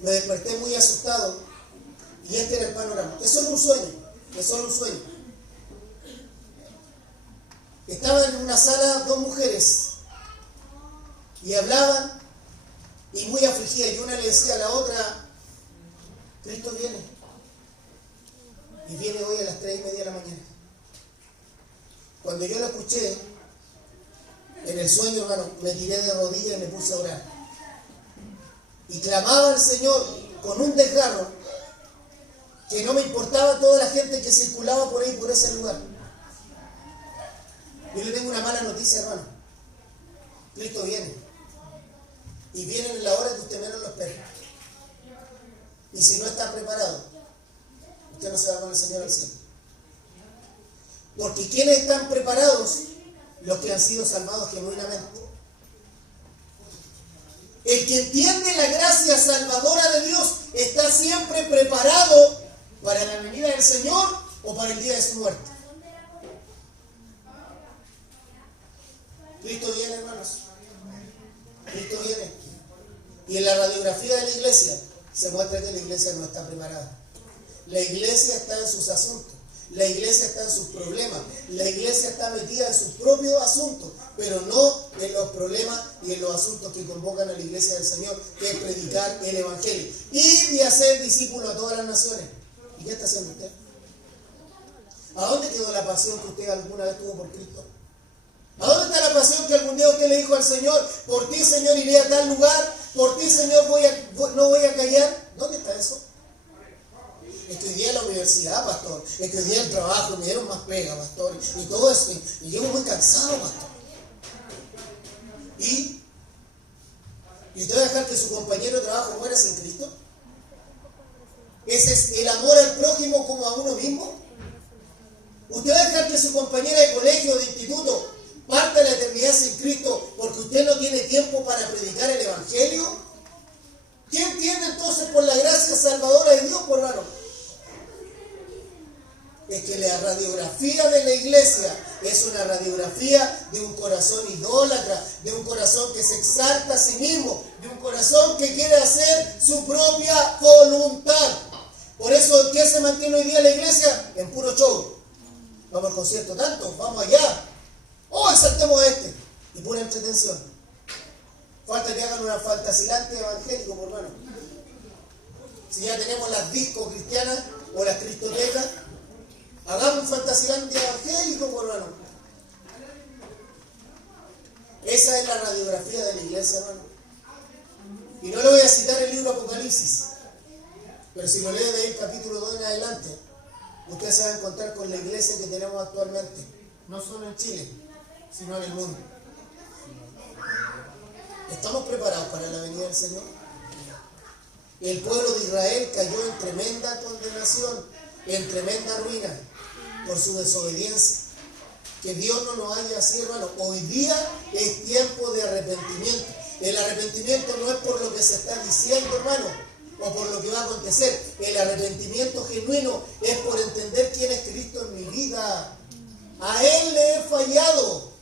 me desperté muy asustado y este era el panorama. Es solo un sueño, es solo un sueño. Estaban en una sala 2 mujeres y hablaban y muy afligidas, y una le decía a la otra: Cristo viene, y viene hoy a las 3:30 de la mañana. Cuando yo lo escuché en el sueño, hermano, me tiré de rodillas y me puse a orar y clamaba al Señor con un desgarro que no me importaba toda la gente que circulaba por ahí, por ese lugar. Yo le tengo una mala noticia, hermano. Cristo viene. Y viene en la hora que usted menos lo espera. Y si no está preparado, usted no se va con el Señor al cielo. Porque ¿quiénes están preparados? Los que han sido salvados genuinamente. El que entiende la gracia salvadora de Dios está siempre preparado para la venida del Señor o para el día de su muerte. Cristo viene, hermanos. Cristo viene. Y en la radiografía de la iglesia se muestra que la iglesia no está preparada. La iglesia está en sus asuntos. La iglesia está en sus problemas. La iglesia está metida en sus propios asuntos, pero no en los problemas y en los asuntos que convocan a la iglesia del Señor, que es predicar el Evangelio y hacer discípulos a todas las naciones. ¿Y qué está haciendo usted? ¿A dónde quedó la pasión que usted alguna vez tuvo por Cristo? ¿A dónde está la pasión que algún día usted le dijo al Señor: por ti, Señor, iré a tal lugar, por ti, Señor, no voy a callar? ¿Dónde está eso? Estudié en la universidad, pastor. Estudié en el trabajo, me dieron más pega, pastor. Y todo eso. Y llego muy cansado, pastor. ¿Y usted va a dejar que su compañero de trabajo muera sin Cristo? ¿Ese es el amor al prójimo como a uno mismo? ¿Usted va a dejar que su compañera de colegio o de instituto parta la eternidad sin Cristo porque usted no tiene tiempo para predicar el Evangelio? ¿Qué entiende entonces por la gracia salvadora de Dios, por hermano? Es que la radiografía de la iglesia es una radiografía de un corazón idólatra, de un corazón que se exalta a sí mismo, de un corazón que quiere hacer su propia voluntad. Por eso, ¿en qué se mantiene hoy día la iglesia? En puro show. Vamos al concierto tanto, vamos allá. Oh, exaltemos a este. Y pura entretención. Falta que hagan una fantasilante evangélico, por hermano. Si ya tenemos las discos cristianas o las cristotecas, hagamos un fantasilante evangélico, por hermano. Esa es la radiografía de la iglesia, hermano. Y no le voy a citar el libro Apocalipsis, pero si lo lee de ahí el capítulo 2 en adelante, usted se va a encontrar con la iglesia que tenemos actualmente, no solo en Chile, sino en el mundo. ¿Estamos preparados para la venida del Señor? El pueblo de Israel cayó en tremenda condenación, en tremenda ruina, por su desobediencia. Que Dios no nos haya así, hermano. Hoy día es tiempo de arrepentimiento. El arrepentimiento no es por lo que se está diciendo, hermano, o por lo que va a acontecer. El arrepentimiento genuino es por entender quién es Cristo en mi vida. A Él le he fallado.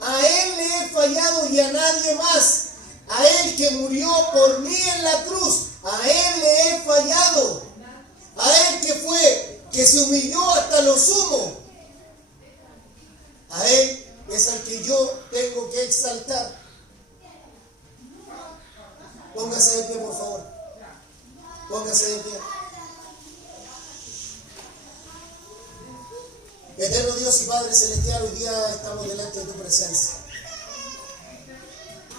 A Él le he fallado y a nadie más. A Él que murió por mí en la cruz. A Él le he fallado. A Él que se humilló hasta lo sumo. A Él es al que yo tengo que exaltar. Póngase de pie, por favor. Póngase de pie. Eterno Dios y Padre Celestial, hoy día estamos delante de tu presencia.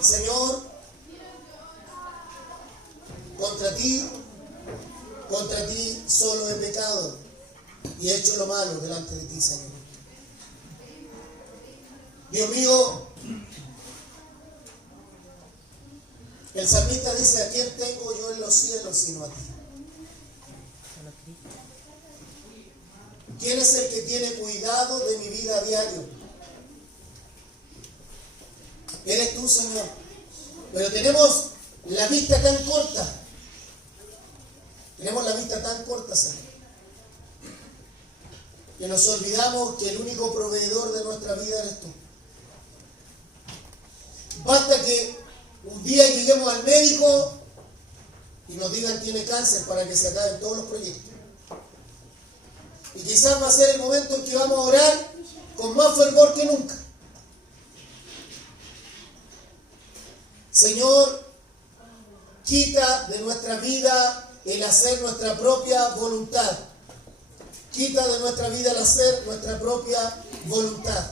Señor, contra ti solo he pecado y he hecho lo malo delante de ti, Señor. Dios mío, el salmista dice: ¿a quién tengo yo en los cielos sino a ti? ¿Quién es el que tiene cuidado de mi vida a diario? Eres tú, Señor. Pero tenemos la vista tan corta. Tenemos la vista tan corta, Señor, que nos olvidamos que el único proveedor de nuestra vida eres tú. Basta que un día lleguemos al médico y nos digan tiene cáncer para que se acaben todos los proyectos. Y quizás va a ser el momento en que vamos a orar con más fervor que nunca. Señor, quita de nuestra vida el hacer nuestra propia voluntad. Quita de nuestra vida el hacer nuestra propia voluntad.